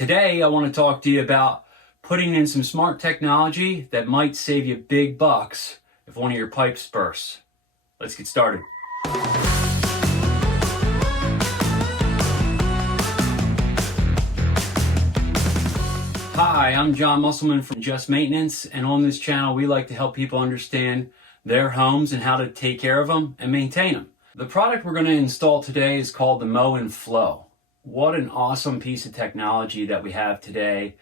Today, I want to talk to you about putting in some smart technology that might save you big bucks if one of your pipes bursts. Let's get started. Hi, I'm Jon Musselman from Just Maintenance, and on this channel we like to help people understand their homes and how to take care of them and maintain them. The product we're going to install today is called the Moen Flo. What an awesome piece of technology that we have today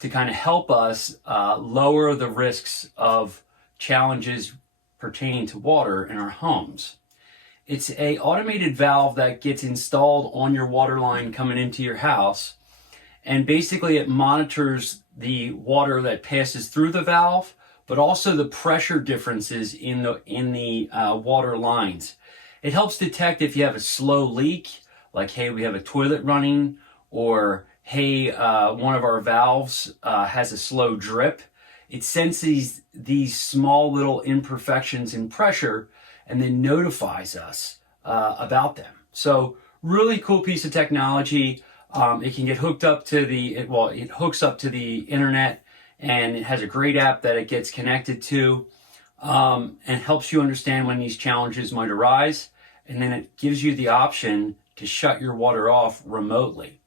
to kind of help us lower the risks of challenges pertaining to water in our homes. It's an automated valve that gets installed on your water line coming into your house, and basically it monitors the water that passes through the valve, but also the pressure differences in the water lines. It helps detect if you have a slow leak, like, hey, we have a toilet running, or hey, one of our valves has a slow drip. It senses these small little imperfections in pressure and then notifies us about them. So really cool piece of technology. It can get hooked up to it hooks up to the internet, and it has a great app that it gets connected to and helps you understand when these challenges might arise. And then it gives you the option to shut your water off remotely.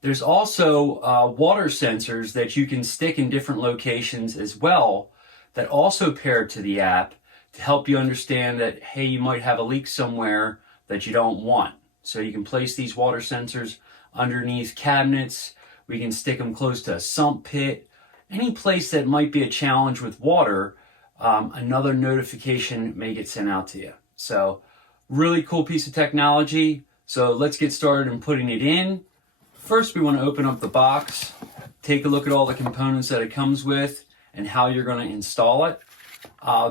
There's also water sensors that you can stick in different locations as well that also pair to the app to help you understand that, hey, you might have a leak somewhere that you don't want. So you can place these water sensors underneath cabinets. We can stick them close to a sump pit. Any place that might be a challenge with water, another notification may get sent out to you. So really cool piece of technology. So let's get started in putting it in. First, we want to open up the box, take a look at all the components that it comes with and how you're going to install it.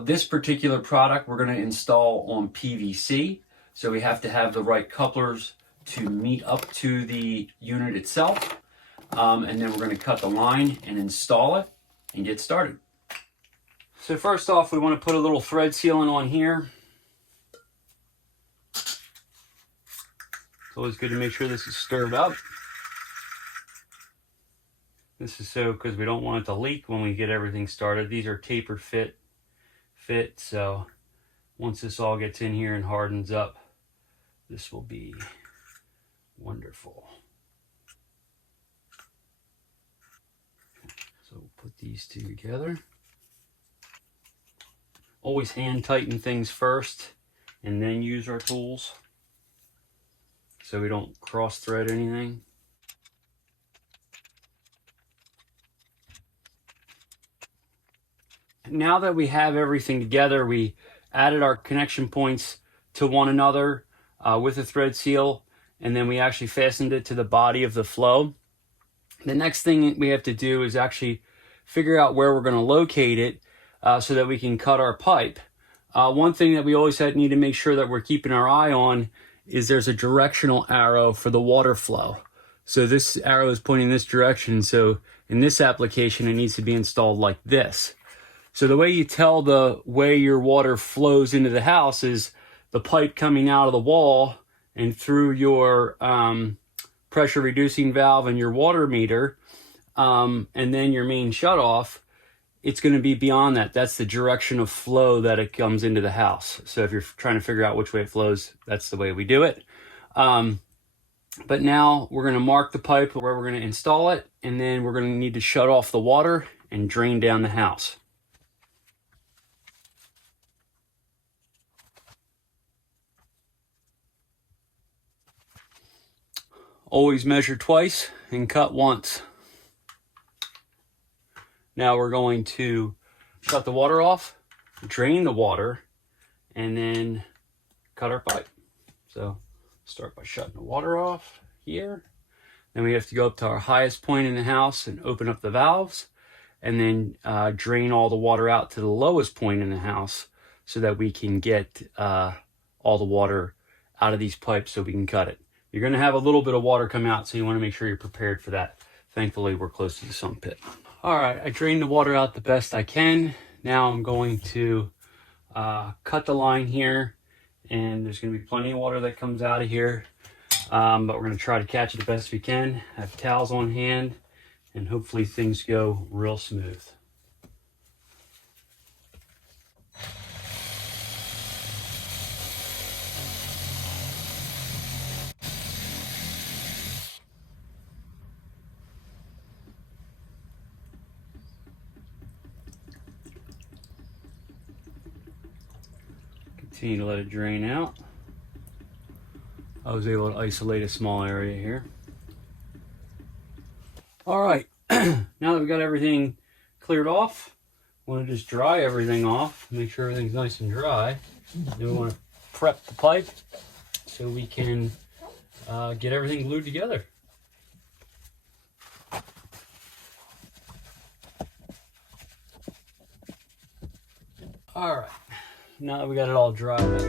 This particular product we're going to install on PVC. So we have to have the right couplers to meet up to the unit itself. And then we're going to cut the line and install it and get started. So first off, we want to put a little thread sealant on here. It's always good to make sure this is stirred up. This is so because we don't want it to leak when we get everything started. These are taper fit, so once this all gets in here and hardens up, this will be wonderful. So we'll put these two together. Always hand tighten things first and then use our tools so we don't cross thread anything. Now that we have everything together, we added our connection points to one another with a thread seal, and then we actually fastened it to the body of the flow. The next thing we have to do is actually figure out where we're going to locate it so that we can cut our pipe. One thing that we always need to make sure that we're keeping our eye on is there's a directional arrow for the water flow. So this arrow is pointing this direction. So in this application, it needs to be installed like this. So the way you tell the way your water flows into the house is the pipe coming out of the wall and through your pressure reducing valve and your water meter, and then your main shutoff. It's going to be beyond that. That's the direction of flow that it comes into the house. So if you're trying to figure out which way it flows, that's the way we do it. But now we're going to mark the pipe where we're going to install it, and then we're going to need to shut off the water and drain down the house. Always measure twice and cut once. Now we're going to shut the water off, drain the water, and then cut our pipe. So start by shutting the water off here. Then we have to go up to our highest point in the house and open up the valves, and then drain all the water out to the lowest point in the house so that we can get all the water out of these pipes so we can cut it. You're going to have a little bit of water come out, so you want to make sure you're prepared for that. Thankfully, we're close to the sump pit. All right, I drained the water out the best I can. Now I'm going to cut the line here, and there's going to be plenty of water that comes out of here, but we're going to try to catch it the best we can. Have towels on hand, and hopefully things go real smooth. Continue to let it drain out. I was able to isolate a small area here. All right, now that we've got everything cleared off, we want to just dry everything off, make sure everything's nice and dry. Then we want to prep the pipe so we can get everything glued together. All right, now that we got it all dried up.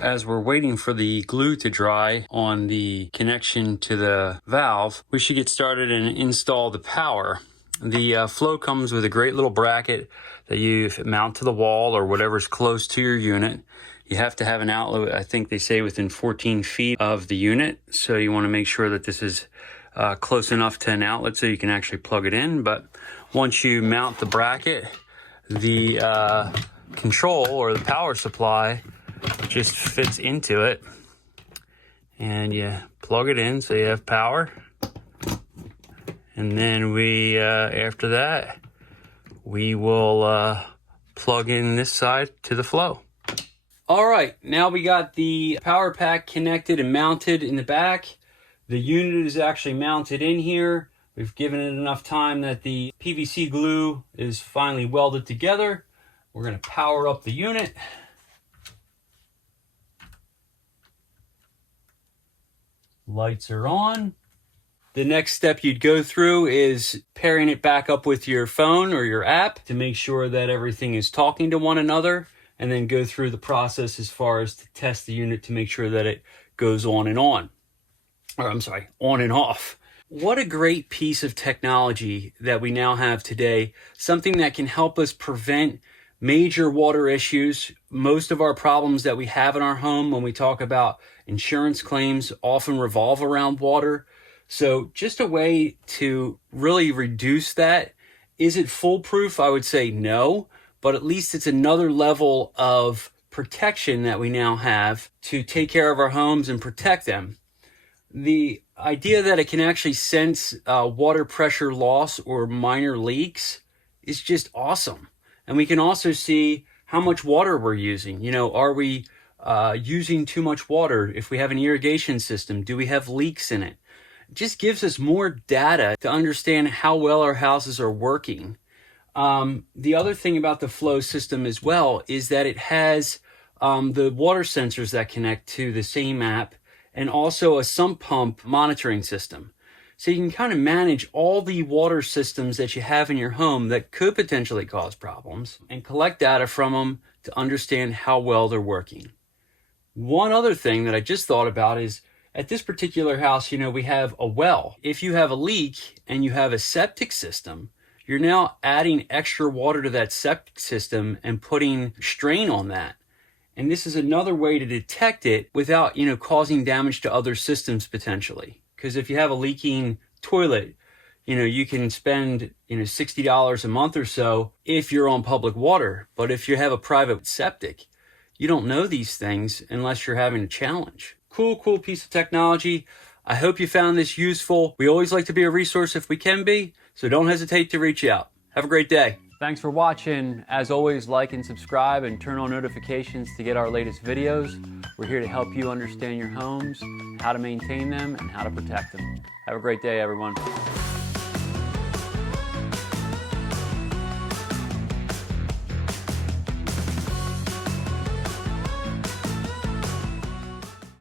As we're waiting for the glue to dry on the connection to the valve, we should get started and install the power. The Flo comes with a great little bracket that you mount to the wall or whatever's close to your unit. You have to have an outlet, I think they say within 14 feet of the unit. So you want to make sure that this is close enough to an outlet so you can actually plug it in. But once you mount the bracket, the control or the power supply just fits into it, and you plug it in so you have power. And then we after that we will plug in this side to the Flo. All right, now we got the power pack connected and mounted in the back. The unit is actually mounted in here. We've given it enough time that the PVC glue is finally welded together. We're going to power up the unit. Lights are on. The next step you'd go through is pairing it back up with your phone or your app to make sure that everything is talking to one another, and then go through the process as far as to test the unit to make sure that it goes on and on. Or I'm sorry, on and off. What a great piece of technology that we now have today. Something that can help us prevent major water issues. Most of our problems that we have in our home when we talk about insurance claims often revolve around water. So just a way to really reduce that. Is it foolproof? I would say no, but at least it's another level of protection that we now have to take care of our homes and protect them. The idea that it can actually sense water pressure loss or minor leaks is just awesome. And we can also see how much water we're using. You know, are we using too much water? If we have an irrigation system, do we have leaks in it? It just gives us more data to understand how well our houses are working. The other thing about the Flo system as well is that it has the water sensors that connect to the same app, and also a sump pump monitoring system. So you can kind of manage all the water systems that you have in your home that could potentially cause problems and collect data from them to understand how well they're working. One other thing that I just thought about is at this particular house, you know, we have a well. If you have a leak and you have a septic system, you're now adding extra water to that septic system and putting strain on that. And this is another way to detect it without, you know, causing damage to other systems potentially. Because if you have a leaking toilet, you know, you can spend, you know, $60 a month or so if you're on public water. But if you have a private septic, you don't know these things unless you're having a challenge. Cool piece of technology. I hope you found this useful. We always like to be a resource if we can be, so don't hesitate to reach out. Have a great day. Thanks for watching. As always, like and subscribe and turn on notifications to get our latest videos. We're here to help you understand your homes, how to maintain them, and how to protect them. Have a great day, everyone.